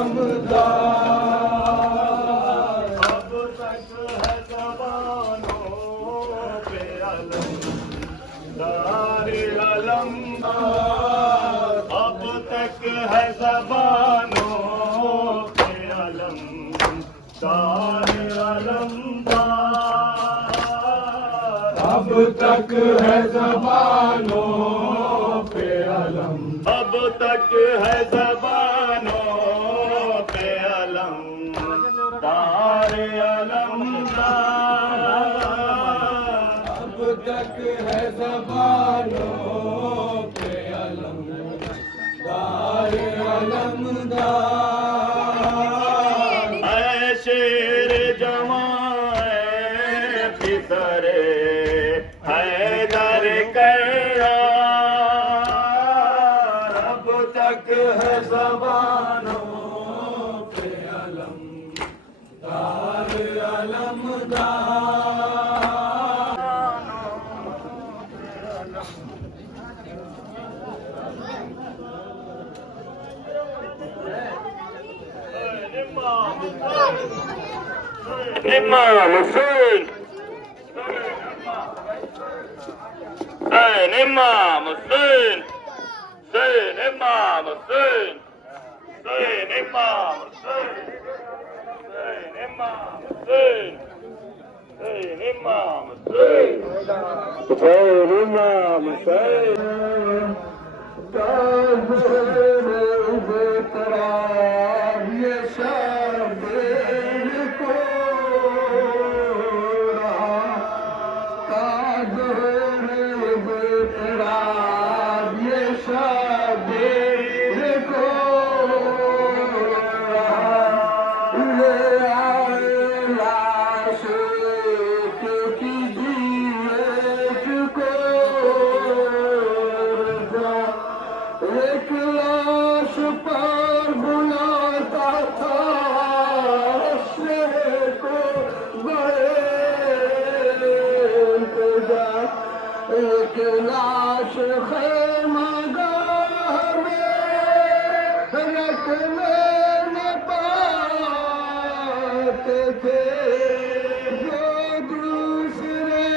अब तक है ज़बानों पे अलम, अब तक है ज़बानों पे अलम, तारे अलमदार। अब तक है ज़बानों पे अलम, तारे अलमदार। ऐ शेर जवां पितरे हैदर कर्रार। अब तक है ज़बानों पे अलम, तारे अलमदार। Imam Hussein, Imam Hussein, Imam Hussein, Imam Hussein, Imam Hussein, Imam Hussein, Imam Hussein. लाश खैमगाह में रखने न पाते थे, जो दूसरे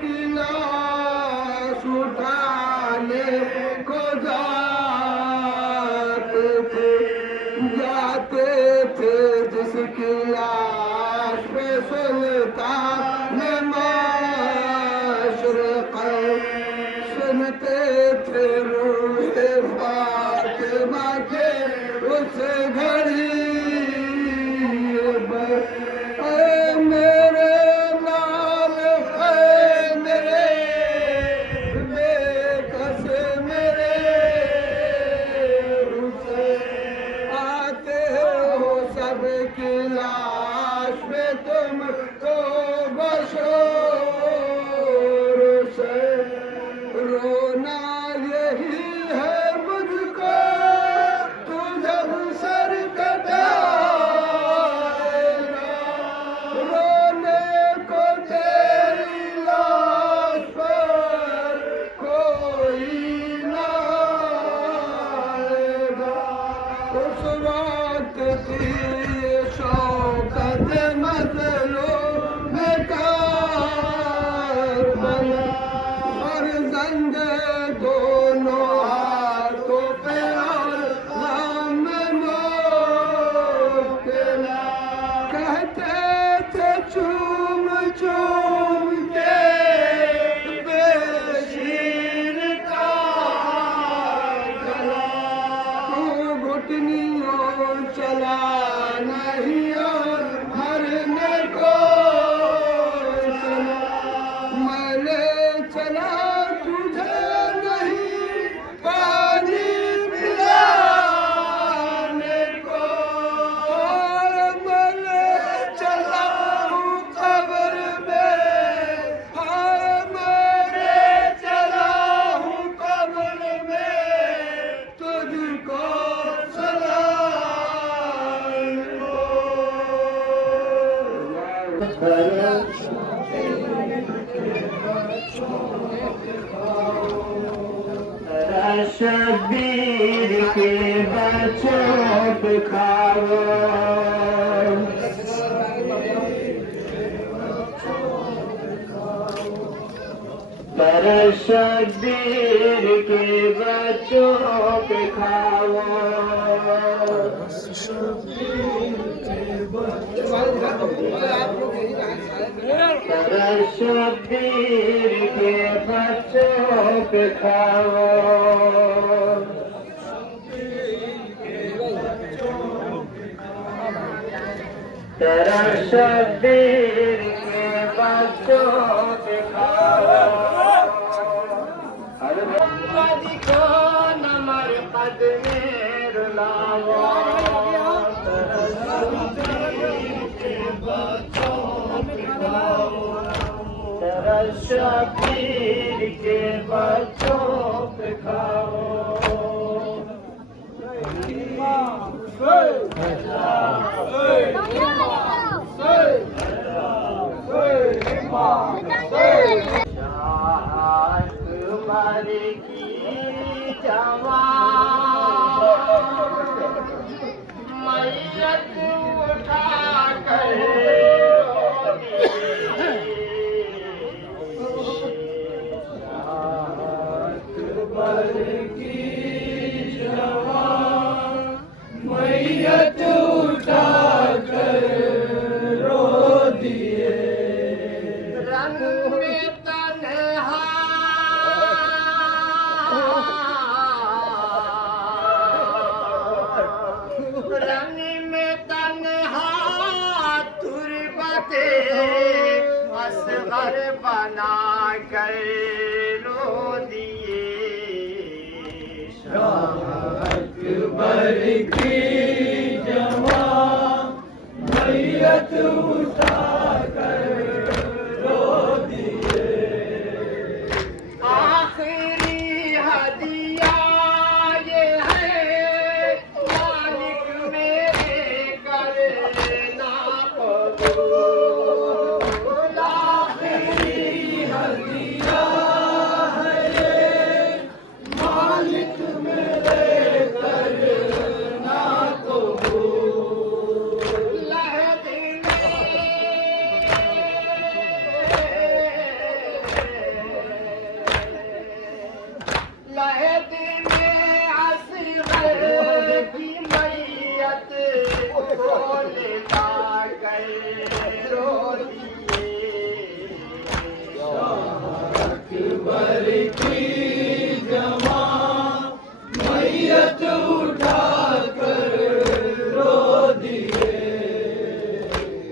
की लाश उठाने को जाते थे जिसकी लाश पे सुल्तान सुनते थे रूहे फातिमा के उस घड़ी। मेरे लाल मेरे बेकस मेरे उसे आते हो सबकी लाश पे तुम तो बशोर से रोना यही है मुझको, तू जब सर कटाएगा, रोने को तेरी लाश पर कोई ना आएगा। उस वक्त थी ये शौकत मज़लूम करबला, फर्जंद दोनों हाथों पे और नाम मोकला, कहते थे चूम चूम के बेशीर का गला, तू घुटनियों चला नहीं और मरने को चला, मैं चला तुझे नहीं पानी पिलाने को, मैं चला हूँ कब्र में, मैं चला हूँ कब्र में तुझको सलाम शबीर के बच्चों पे खाओ तरस शब्बीर के बच्चों पे खाओ तरस शब्बीर के बच्चों पे खाओ तरस शब्बीर के बच्चों पे खाओ दिखो नमर कदमे रुलाओ तरस शब्बीर के बच्चों पे खाओ तरस शब्बीर के बच्चों पे खाओ की जवान मैयत उठा कर मैयत उठा कर रो दिए रंग में तन्हा रंग में तन्हा तुरबते असगर बना कर रो दिए अकबर की जवान मैयत उठा कर रो दिए आखिरी हदिया ये है मालिक मेरे करना कबूल आखिरी हदिया है ये मालिक मेरे करना कबूल लहद में असगर की मैयत को लेता कर रो दिए अकबर की जवान मैयत उठा कर रो दिए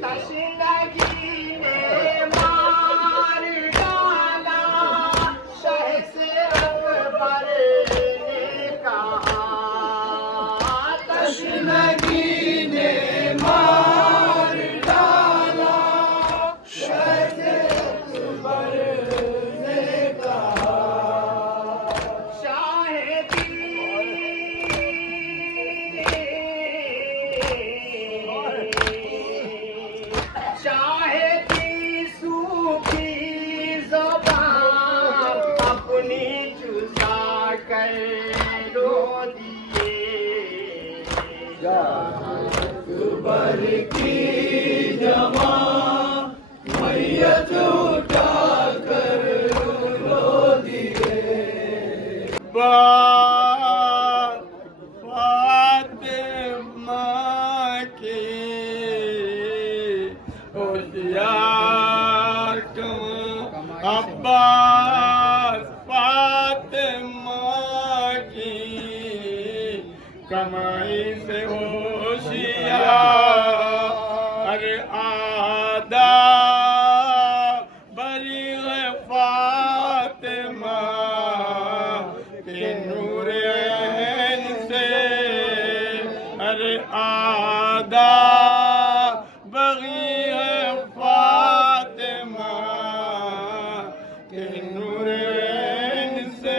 तशनगी ने मार डाला शह से अकबर ने कहा तशनगी ने मार डाला शह से अकबर ने कहा शाहिदी सूखी ज़बान अपनी चुसा कर रो दिए अकबर की जवान मैयत उठा कर रो दिए फातिमा की होशियार तुम अब्बास फातिमा की कमाई से होशियार आदा बरी है फातिमा के नूर ऐन से अरे आदा बगी है फातिमा के नूर ऐन से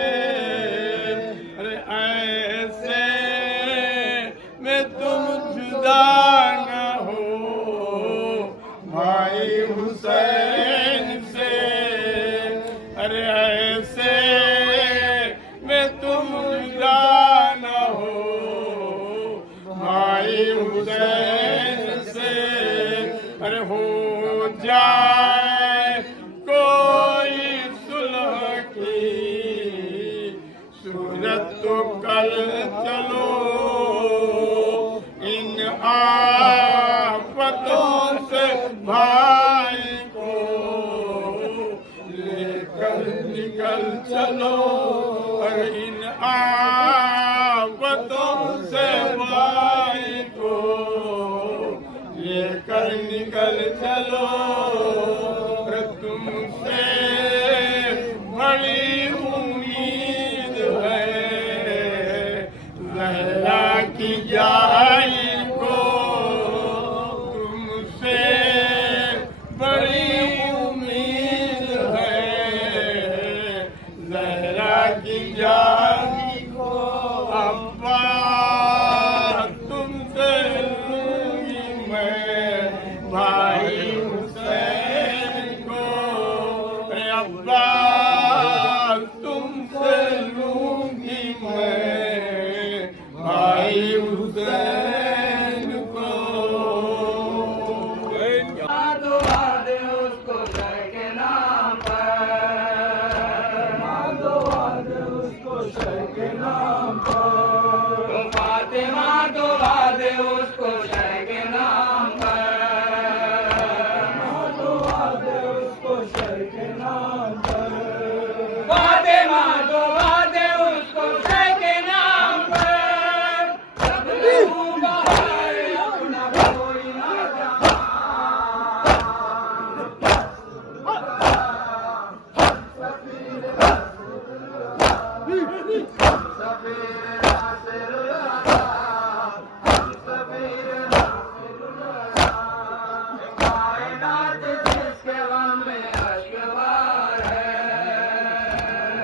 अरे ऐसे में तुम जुदा न हो भाई हुसैन से अरे ऐसे में तुम जुदा न हो भाई निकल चलो और इन आफतों से भाई को लेकर निकल चलो। और तुमसे बड़ी उम्मीद है ज़हरा की जाई को। तुमसे बड़ी उम्मीद है ज़हरा की जाई को। अब्बा तुमसे लूंगी मैं भाई हुसैन को। अब्बा तुमसे लूंगी मैं भाई हुसैन को। उसको सर के नाम पर, उसको सर के नाम पर। फातिमा तो वादे उसको सर के नाम पर, उसको सर के नाम पर। फातिमा तो वादे उसको सर के नाम पर। सब लोग बाहर अपना कोई ना जाना। कायनात जिसके गम में अश्कवार है,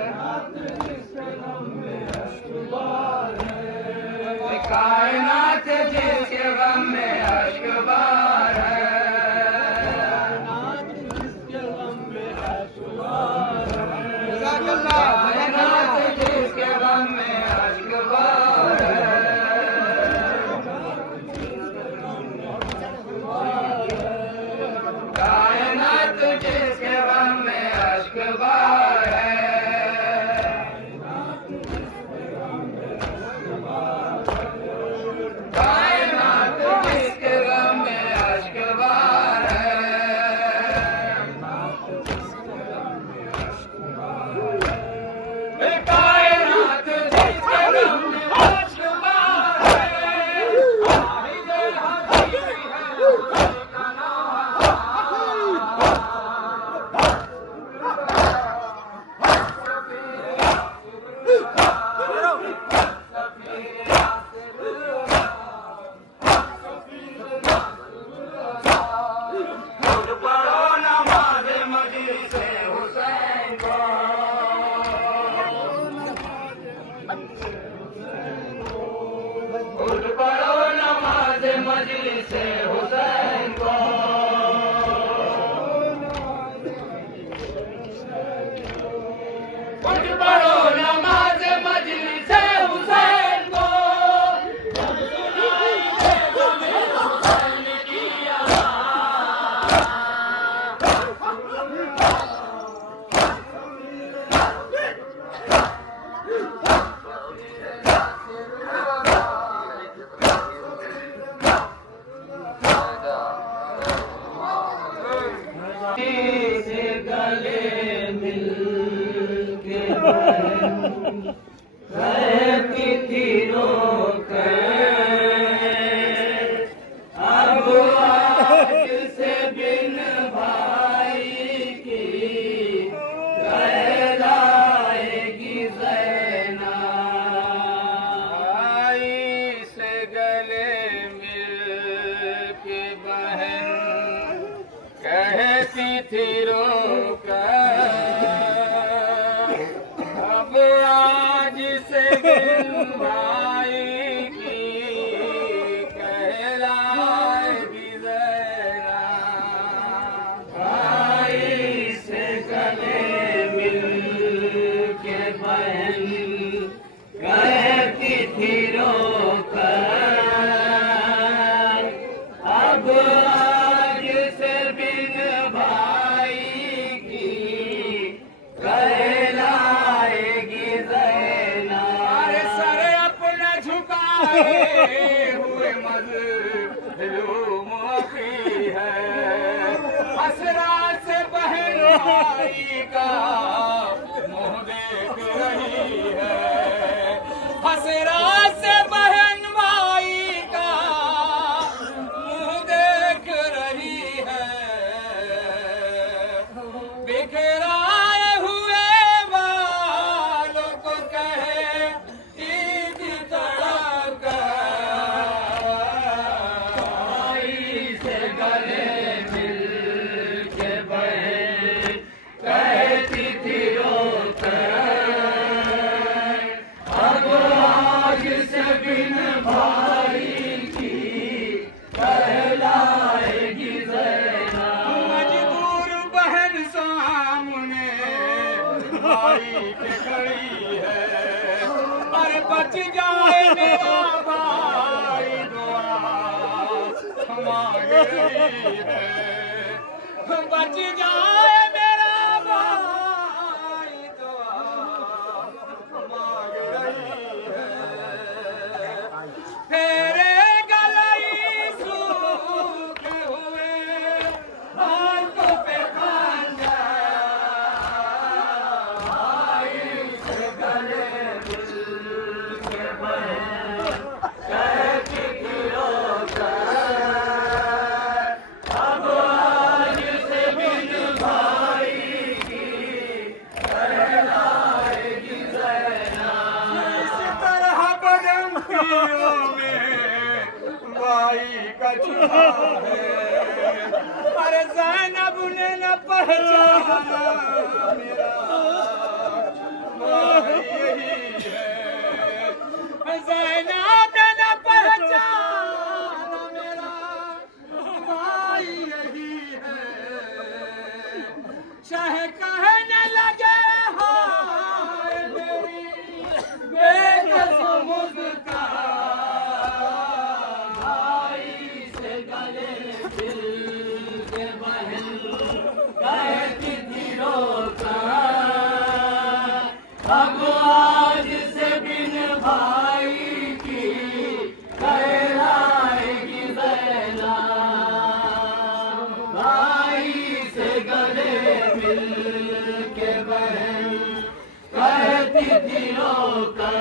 कायनात जिसके गम में अश्कवार है। कायनात जिसके गम में अश्कवार है। कायनात जिसके गम में अश्कवार है। कायनात जिसके गम में अश्कवार है। कायनात जिसके गम में अश्कवार है। आहिदे हसीबी है पढ़ो नमाज़ मजलिस हुसैन को। खुद पढ़ो नमाज़ मजलिस हुसैन को। खुद पढ़ो नमाज़ मजलिस हुसैन को। से गले मिल के कहती थी रोकर, अब आज से बिन भाई की कहलाएगी ज़ैना। भाई से गले मिल के बहन कहती थी रोकर, अब आज से बिन भाई की कहलाएगी ज़ैना। भाई से गले मिल के बहन कहती थी रोकर, अब आज से बिन भाई की कहलाएगी ज़ैना। अरे सर अपना झुकाए हुए मज़लूम अपी है, असरा से बहन भाई का मुँह देख रही है, हसरा से बहन भाई का मुँह देख रही है, बिखराए हुए बालों को कहे ईद तड़प भाई से गले मिल के बहन कहती थी रोकर, अब आज से बिन भाई की कहलाएगी ज़ैनब। मजबूर बहन सामने भाई के खड़ी है, अरे बच जाए मेरा भाई दुआ मांग रही है, बच जाए मेरा भाई दुआ मांग रही है, तेरे गले सूखे हुए हाथों पे खंजर, भाई से गले मिल के बहन कहती थी रोकर, अब आज से बिन भाई की कहलाएगी ज़ैनब। इस तरह बदमखियों में भाई का छुपा है, अरे ज़ैनब ने न पहचाना मेरा भाई यही है, ज़ैनब ने न पहचाना मेरा भाई यही है, शाह कहने लगे हाय मेरी बेकस मुस्कान, भाई से गले मिल के बहन कहती थी रोकर, अब आज से बिन भाई की कहलाएगी ज़ैनब। भाई से गले मिल के बहन कहती थी रोकर,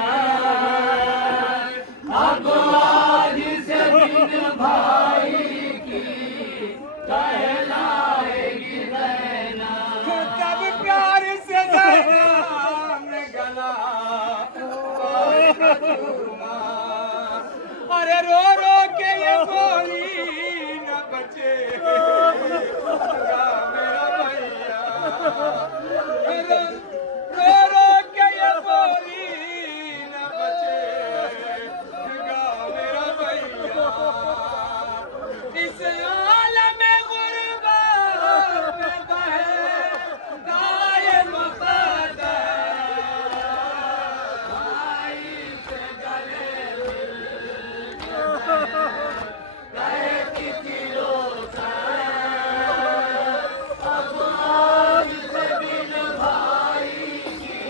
अब आज से बिन भाई की कहलाएगी ज़ैनब। तब प्यार से ज़ैनब ने गला भाई का चूमा, अरे रो रो के ये बोली न बचे मेरा भैया, रो रो के ये बोली न बचे मेरा भैया, इस आलम में गुर्बत में बहे गाए मुक़द्दर, भाई से गले मिल के कहती थी रोकर, अब आज से बिन भाई की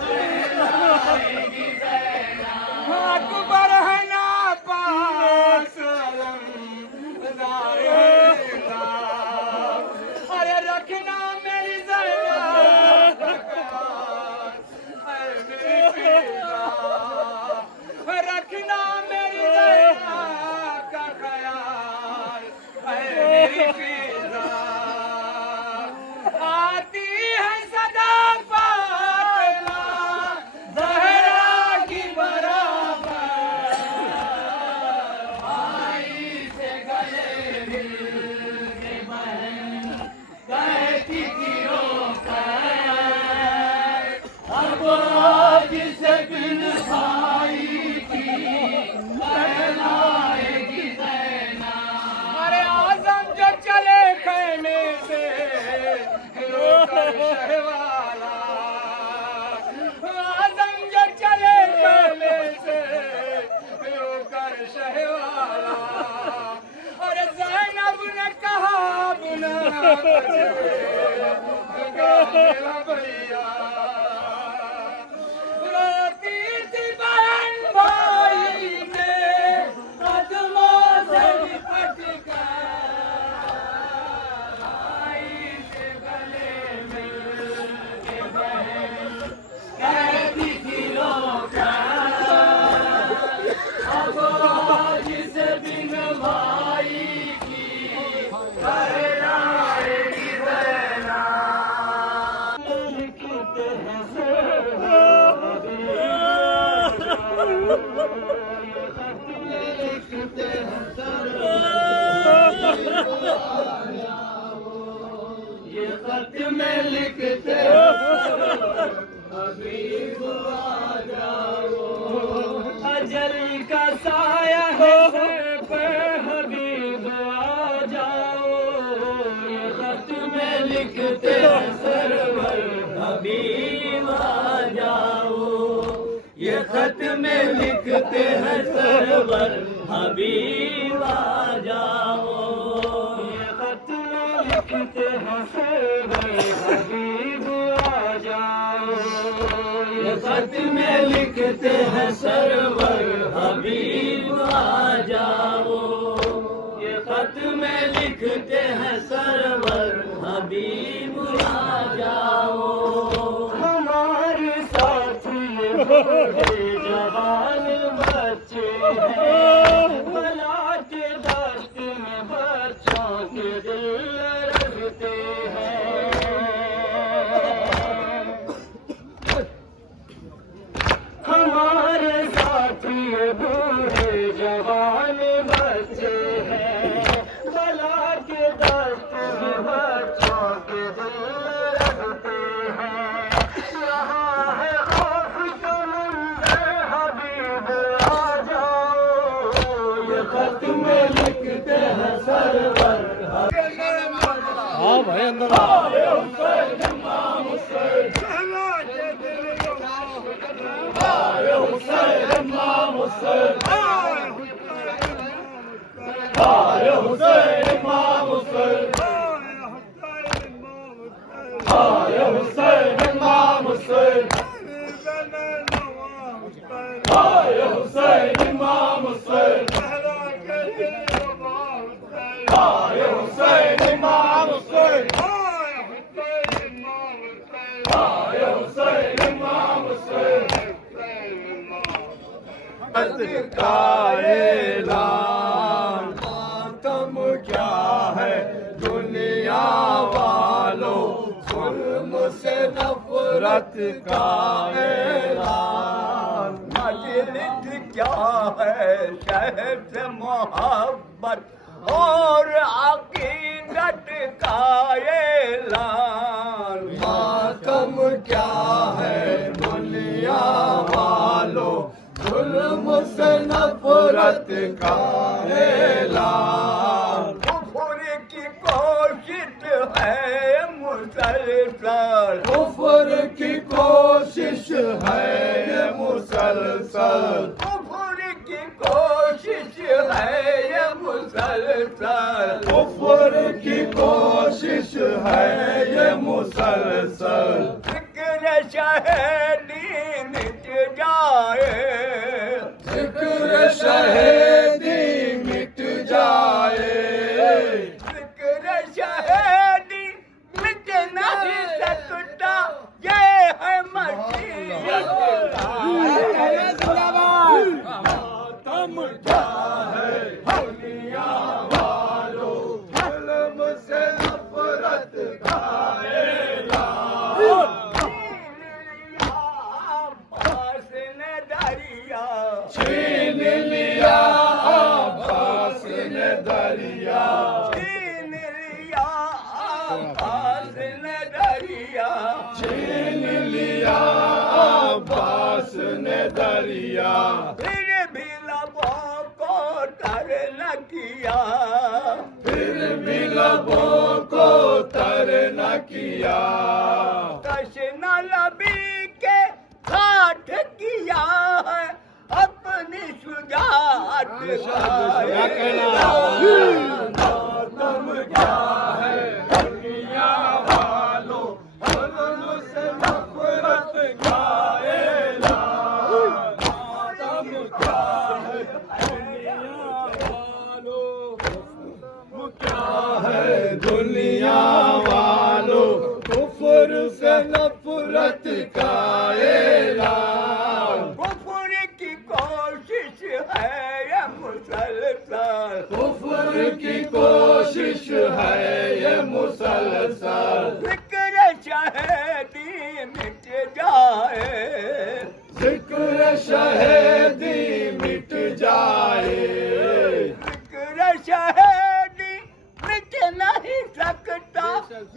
कहलाएगी ज़ैनब। अकबर है ना पास अलमदारेगा, अरे रखना मेरी ज़ैनब ऐ मेरी फिज़ा, रखना मेरी ज़ैनब का ख्याल ऐ मेरी फिज़ा, आती है सदा फातिमा ज़हरा की बराबर, भाई से गले मिल के बहन कहती थी रोकर, अब आज से बिन भाई की कहलाएगी ज़ैनब। अरे आज़म जो चले खैमे से रोकर शहवाला, आज़म जो चले खैमे से रोकर शहवाला, अरे ज़ैनब ने कहा बुला मेरा भैया, रोती थी बहन भाई के कदमों से लिपट कर, भाई से गले मिल के बहन हबीब आ जाओ। ये खत में लिखते हैं सरवर हबीब आ जाओ। ये खत में लिखते हैं सरवर हबीब आ जाओ। ये खत में लिखते हैं सरवर हबीब आ जाओ। ये खत में लिखते हैं सरवर हबीब आ जाओ। हमारे साथी बूढ़े जवान बच्चे हैं, भला के दस्त में बच्चों के दिल रखते हैं। हमारे साथी बूढ़े जवान बच्चे हैं, भला के दस्त में बच्चों के दिल रखते हैं। यहाँ है खौफ समंदर हबीब आ जाओ। ये खत में लिखते हैं सरवर हाँ भाई अंदर का ऐलान मातम क्या है दुनिया वालों, जुल्म से नफरत का ऐलान। मजलिस क्या है शहर से मोहब्बत और अकीदत का ऐलान। मातम क्या है दुनिया वालों, जुल्म से नफरत का ऐलान। कुफ्र की कोशिश है मुसलसल, कुफ्र की कोशिश है ये मुसलसल। कुफ्र की कोशिश है ये मुसलसल, कुफ्र की कोशिश है ये मुसलसल। जिक्र शहीदी मिट जाए, जिक्र शहीदी मिट जाए। जिक्र शहीदी मिट नहीं सकता, ये है मसीहत मातम क्या है दुनिया वालों, जुल्म से नफरत का ऐलान। छीन लिया अब्बास ने दरिया, छीन लिया अब्बास ने दरिया, छीन लिया अब्बास ने दरिया। फिर भी लबों को तर न किया, फिर भी लबों को तर न किया। तशना लबी के काट किया है अपनी शुजाअत का ऐलान। मातम क्या है दुनिया वालों, जुल्म से नफरत का ऐलान। मातम क्या है दुनिया वालों, क्या है दुनिया वालों, कुफ्र से नफरत का ऐलान। कुफ्र की कोशिश है ये मुसलसल, कुफ्र की कोशिश है ये मुसलसल। जिक्र शहीदी मिट जाए, जिक्र शहीदी मिट जाए। जिक्र शहीदी मिट नहीं सकता,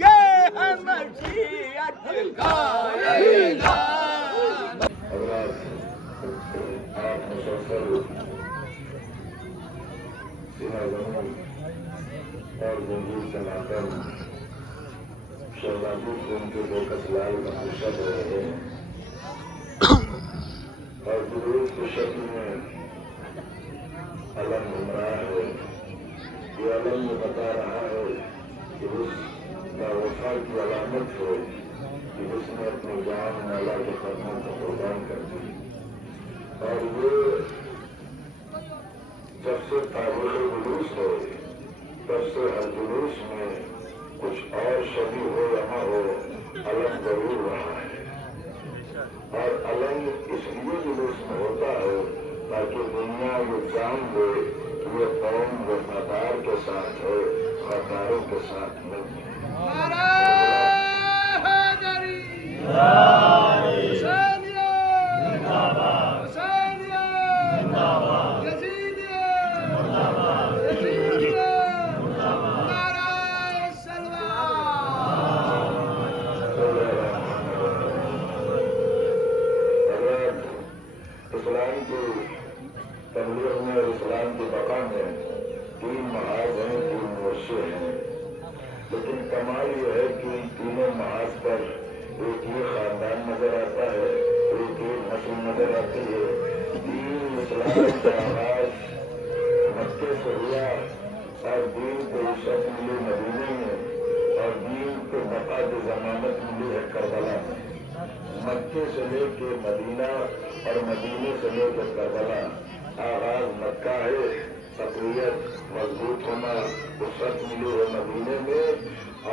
ये है मसीहत का ऐलान। आप मुसलसल सीना ज़मीन और जंजीर से नाकर शहजादी को उनके बेकस लाल का पुशप हो रहे हैं और दुरूद की शक्ल में अलम घूम रहा है। ये अलम में बता रहा है कि उस वफा की अलामत है कि उसने अपनी जान अल्लाह के कदमों को कुर्बान कर दी। और ये जब से तारीख जुलूस है तब से हर जुलूस में कुछ और शबी हो रहा हो, अलम जरूर रहा है। और अलम इसलिए जुलूस में होता है ताकि दुनिया ये जान ले कि ये कौम वफादार के साथ है, वफादारों के साथ नहीं है। इस्लाम की तबलीग में और इस्लाम की बका में 3 महाज हैं, 3 मोर्चे हैं। लेकिन कमाल यह है कि इन तीनों महाज पर एक ही खानदान नजर आता है, एक ही नस्ल नजर आती है। दीन इस्लाम का आगाज मक्के से हुआ और दीन को इज्जत मिली मदीने में और दीन को बका की जमानत मिली है करबला में। मक्के से लेकर मदीना और मदीने से लेकर करबला। आगाज मक्का है, तक़वियत मजबूत होना वसअत मिली है मदीने में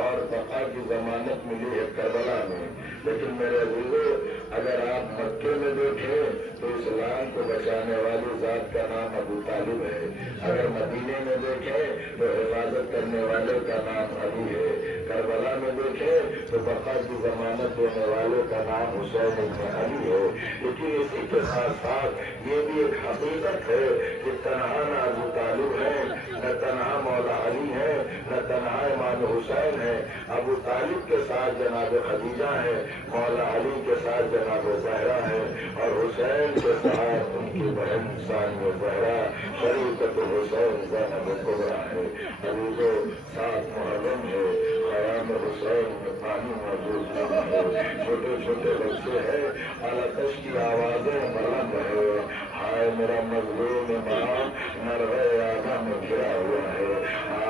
और बका की जमानत मिली है करबला में। लेकिन मेरे अज़ीज़ों, अगर आप मक्के में देखें तो इस्लाम को बचाने वाली जात का नाम अबू तालिब है। अगर मदीने में देखें तो हिफाजत करने वाले का नाम अली है। करबला में देखें तो बका की जमानत देने वाले का नाम हुसैन इब्न अली है। लेकिन इसी के साथ साथ ये भी एक हकीकत है कि तनहा न अबू तालिब है, न तनहा मौला अली है, न तनहा इमाम हुसैन है। अबू तालिब के साथ जनाब खदीजा है, मौला अली के साथ जनाब ज़हरा है और हुसैन के साथ उनकी बहन सानिया ज़हरा शरीकत हुसैन ज़ैनब कुबरा है। अजीज़ों, 7 मुहर्रम है, ख़याम हुसैन में पानी मौजूद नहीं है। छोटे छोटे बच्चे हैं, अलकश की आवाज़ें बुलंद है। हाय मेरा मज़लूम इमाम नरवे आगा में घिरा हुआ है।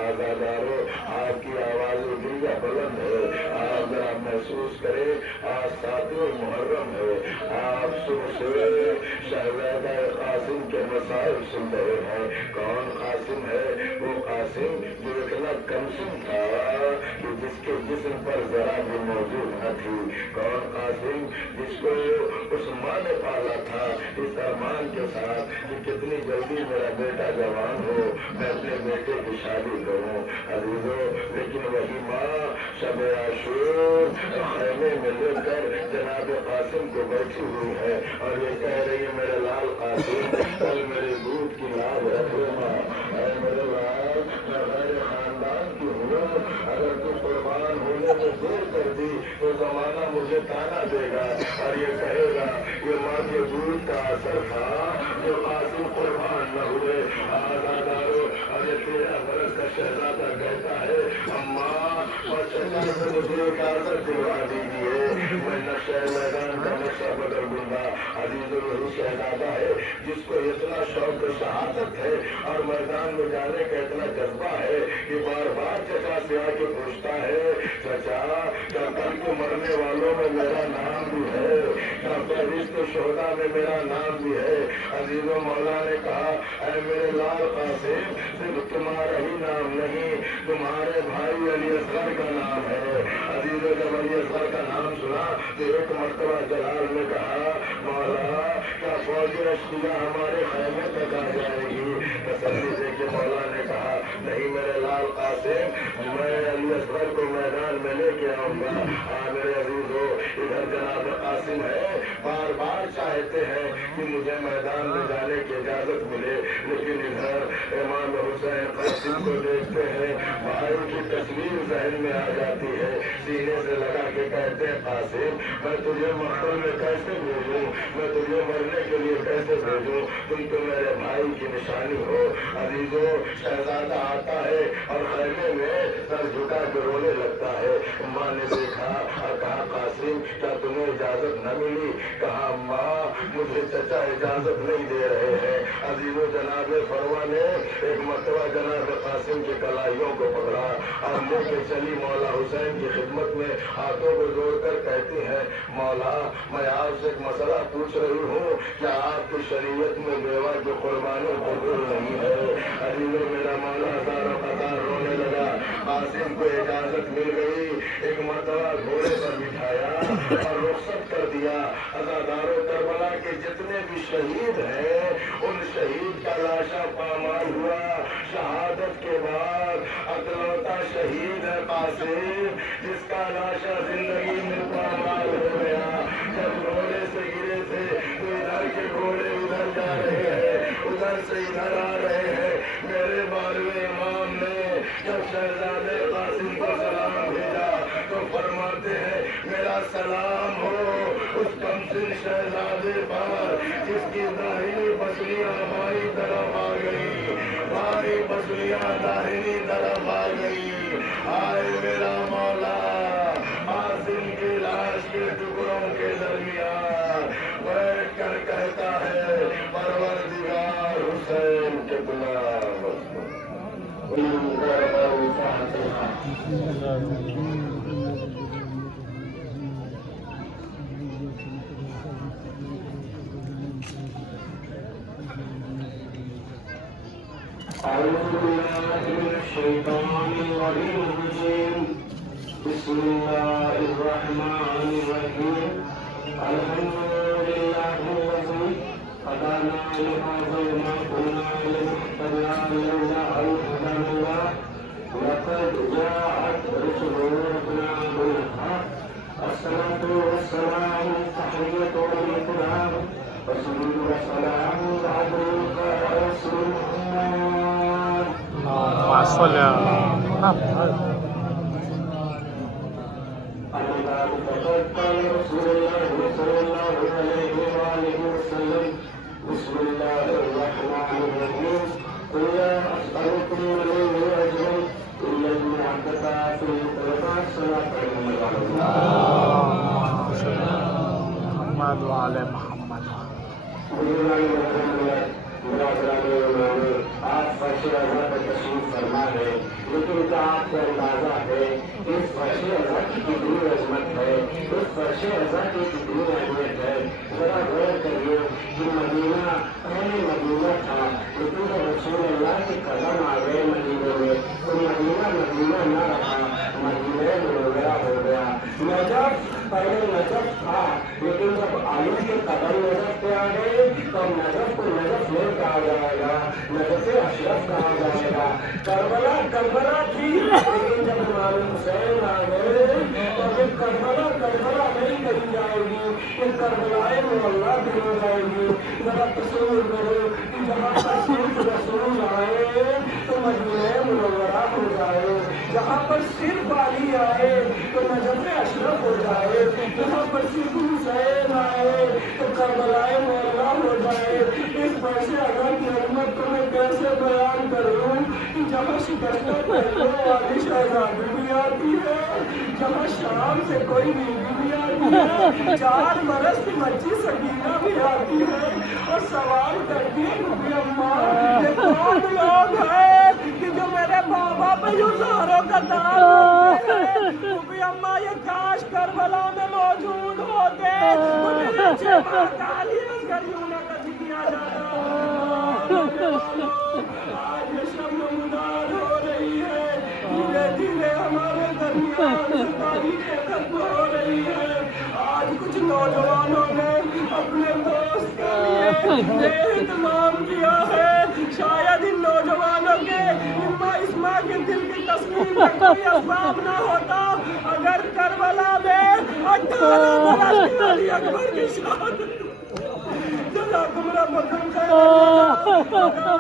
आज़ादारो, आपकी आवाज़ें गिरिया बुलंद है। आप जरा महसूस करें, आज 7वें मुहर्रम है। आप सुबह से शहज़ादा कासिम के मसाइल सुन रहे हैं। कौन कासिम है? वो कासिम जो इतना कमसिन था कि जिसके जिस्म पर जरा भी मौजूद न थी। कौन कासिम? जिसको उस माँ ने पाला था इस अरमान के साथ कि कितनी जल्दी मेरा बेटा जवान हो, मैं अपने बेटे की शादी करूं। अजीजों, लेकिन वही माँ शब आशूर खैमे में लेकर जनाब कासिम को बैठी हुई है और ये कह रही है, मेरे लाल कासिम, कल मेरे दूध की लाज रख लेना। मेरे लाल, मैं मेरे खानदान की हूँ, अगर तू कुर्बान होने में देर कर दी तो जमाना मुझे ताना देगा और ये कहेगा ये माँ के दूध का असर था जो कासिम कुर्बान न हुए। आज़ादारो, अरे 13 बरस का शहजादा कहता है, अम्मा बच्चा से मुझे एक आदत दिलवा दीजिए, मैं नक्शा मैदान का नक्शा बदल दूंगा। अजीज़ों, यही शहजादा है जिसको इतना शौक शहादत है और मैदान में जाने का इतना जज्बा है कि बार बार चचा से आके पूछता है, चचा क्या कल को मरने वालों में मेरा नाम भी है? क्या फहरिस्त शोहदा में मेरा नाम भी है? अजीजों, मौला ने कहा, ऐ मेरे लाल कासिम, सिर्फ तुम्हारा ही नाम नहीं, तुम्हारे भाई अली असगर का नाम है। अजीजों, जब अली असगर का नाम सुना तो एक मर्तबा जलाल ने कहा, मौला क्या फौज रश्किया हमारे खैमे तक आ जाएगी? तसल्ली दे के मौला ने कहा, नहीं मेरे लाल कासिम, मैं अली असगर को मैदान में लेके आऊंगा। मेरे अजीजों, इधर जनाब कासिम है, बार बार चाहते हैं कि मुझे मैदान में जाने की इजाजत मिले, लेकिन इधर इमाम हुसैन कासिम को देखते हैं, भाई की तस्वीर जहन में आ जाती है, सीने से लगा के कहते हैं कासिम मैं तुझे मक्तल में कैसे भेजूं, मैं तुझे मरने के लिए कैसे भेजूं, तुम तो मेरे भाई की निशानी हो। अजीजों, शहजादा आता है और खैमे में सर झुका के रोने लगता है। माँ ने देखा और कहा कासिम क्या तुम्हें इजाजत न मिली? कहा माँ मुझे चचा इजाजत नहीं दे रहे हैं। अजीजों, जनाब फरवा ने एक मरतबा जनाब कासिम के कलाइयों को पकड़ा और लेके चली मौला हुसैन की खिदमत में, हाथों को जोड़कर कहती है मौला मैं आपसे एक मसला पूछ रही हूँ, क्या आपकी शरीयत में बेवा की कुर्बानी कबूल नहीं है? अजीजों, मेरा मौला हजारों कतार रोने लगा। कासिम को इजाजत मिल गई, एक मरतबा घोड़े पर बिठाया और रुखसत कर दिया। अजादारों, करबला के जितने भी शहीद हैं उन शहीद का लाशा पामाल हुआ। शहादत के बाद अकलौता शहीद है कासिम जिसका लाशा जिंदगी में पामाल हो गया। जब घोड़े से गिरे थे तो इधर के घोड़े उधर जा रहे हैं, उधर से इधर आ रहे हैं। मेरे 12वें इमाम ने जब शहजादे कासिम को सलाम भेजा तो फरमाते हैं मेरा सलाम हो उस कमसिन शहजादे पर जिसकी दाहिनी पसलियां बाई तरफ आ गई, बाई पसलियां दाहिनी तरफ आ गई। आए मेरा मौला कासिम की लाश के टुकड़ों के दरमियान बैठ कर कहता है परवरदिगार हुसैन कितना लेकिन क्या आपको अंदाजा है इस फर्श अज़ा की कितनी अजमत है, इस फर्श अज़ा की कितनी अहमियत है? जरा गौर करिए कि मदीना पहले मदीना था, लेकिन जब रसूल अल्लाह के कदम आ गए मदीने में तो मदीना मदीना न रहा, मदीने मुनव्वरा हो गया। नजफ पहले नजफ था, लेकिन जब आलू के कदम नजफ पे आ गए तो नजफ को नजफ नहीं कहा जाएगा, नजफ अशरफ कहा जाएगा। करबला करबला थी, लेकिन जब इमाम हुसैन आ गए तो फिर करबला करबला नहीं कही जाएगी, फिर करबलाए मुअल्ला कही जाएगी। जरा तस्वीर करो कि जहाँ पर सिर्फ रसूल आए तो मदीने मुनव्वरा हो जाए, जहाँ पर सिर्फ अली आए तो नजफ अशरफ हो जाए, जहाँ पर सिर्फ हुसैन आए तो करबलाए मुअल्ला हो जाए। इस पैसे अगर की अजमत को मैं कैसे बयान करूँ कि जहाँ शिकस्त वाली शहजादी भी आती है, जहाँ शाम से कोई बीवी भी आती है, 4 बरस की बच्ची सकीना भी आती है और सवाल करती है कि अम्मा ये कौन लोग हैं कि जो मेरे बाबा पे यूज़ारों का दाल होते हैं? क्योंकि अम्मा ये काश करबला में मौजूद होते तो मेरे किया जाता। आज ये शब नमूदार हो रही है, धीरे धीरे हमारे दरमियान तारीखें खत्म हो रही है। आज कुछ नौजवानों ने अपने दोस्त के लिए इंतजाम किया है, शायद इन नौजवानों के इम्मा इस्मा के दिल की तस्वीर जमीन में कोई असबाब ना होता अगर करबला में 18 बरस के अली अकबर की शादी जरा तुमरा मकम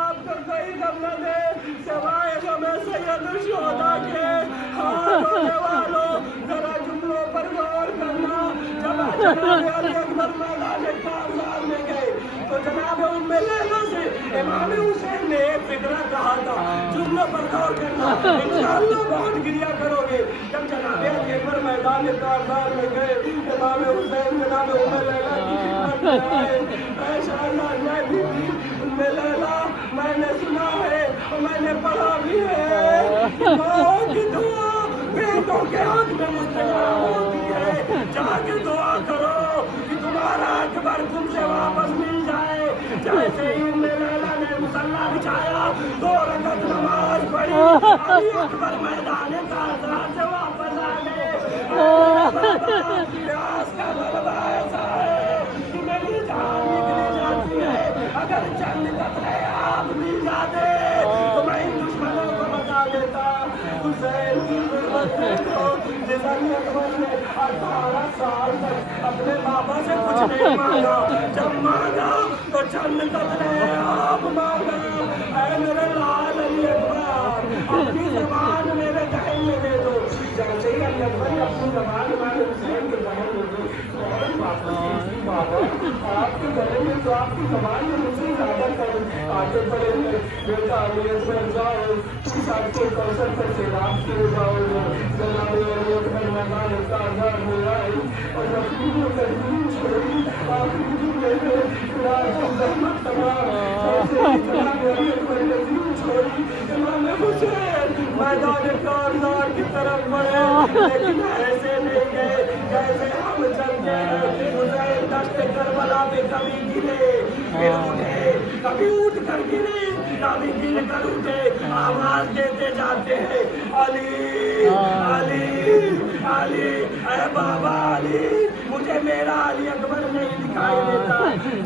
आपको कोई कमला दे सिवाय हमें सैयद शोहदा के हाथ होने वालों जरा जुमलों पर गौर करना जब जनाब अली अकबर मैदान कारबार में गए तो जनाब उम्मे लैला से इमाम हुसैन ने एक फिक्रा कहा था जुमलों पर गौर करना इंशाअल्लाह बहुत गिरिया करोगे जब जनाब अली अकबर मैदान कारबार में गए इमाम हुसैन जनाब उम्मे लैला की खिदमत में आए उम्मे लैला मैंने सुना है और मैंने पढ़ा भी है कि दुआ बेटों के हाथ में मुस्तजाब होती है जाके दुआ करो कि तुम्हारा अकबर तुमसे वापस मिल जाए जैसे ही उम्मे लैला ने मुसल्ला बिछाया 2 रकात नमाज पढ़ी अली अकबर मैदान कारबार से वापस आ गए प्यास का गलबा ऐसा है कि मेरी जान निकली जाती है अगर चंद कतरे आप मिल जाते तो मैं इन दुश्मनों को बता देता हुसैन की गुर्बत देखो जिस अली अकबर ने 18 साल तक अपने बाबा से कुछ नहीं मांगा जब मांगा तो चंद कतरे आप मांगा ऐ मेरे लाल अली अकबर अपनी जबान मेरे दहन में दे दो जैसे ही अली अकबर ने अपनी जबान हमारे हुसैन के दहन में दी फौरन वापस कीजिए बाबा आपके गले में तो आपकी जबान में मुझसे ज्यादा कर आगे बढ़ेंगे बेटा अली अकबर जाओ इस आपके कौशल पर से राम किए जाओगे जनाब अली अकबर मैदान कारबार में आए और रसूल करीम छोड़ी आखिरी जुमले में खुदा रहमत तमाम ऐसे ही जनाब अली अकबर करीम छोड़ी इमाम हुसैन मैदान कारबार की तरफ बढ़े लेकिन ऐसे नहीं गए जैसे हम चल गए हुसैन दश्त करबला पे कभी गिरे फिर उठे कभी उठ कर गिरे कभी गिर कर उठे आवाज देते जाते हैं अली अली अली अरे बाबा अली मुझे मेरा अली अकबर नहीं दिखाई देता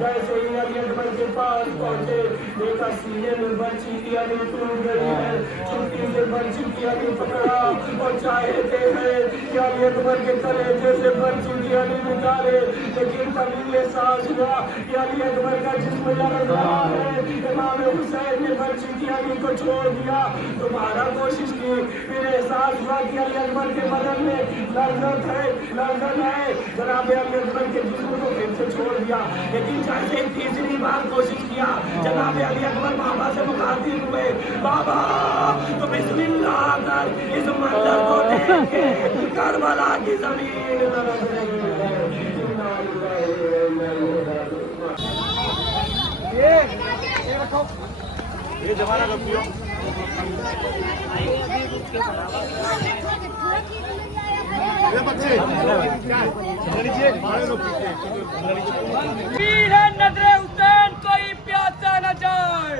जैसे ही अली अकबर के पास पहुंचे देखा सीने में बच्ची की अली टूट गई है छुट्टी से बच्ची की अली पकड़ा और चाहते हैं कि अली अकबर के कलेजे से बच्ची की अली निकाले लेकिन तभी एहसास हुआ कि अली अकबर का जिस्म जल रहा है इमाम हुसैन ने बच्ची की अली को छोड़ दिया दोबारा कोशिश की फिर एहसास हुआ कि अली अकबर के बदन में लर्जन है जनाब अली अकबर के जिस्म को फिर से छोड़ दिया लेकिन जैसे तीसरी बार कोशिश किया जनाब अली अकबर बाबा से मुखातिब हुए बाबा तो बिस्मिल्लाह कर इस मंजर को देख के करबला की जमीन लरज रही है ये जमाना कब किया ये बच्चे वीर है नजरे हुसैन कोई प्यासा न जाए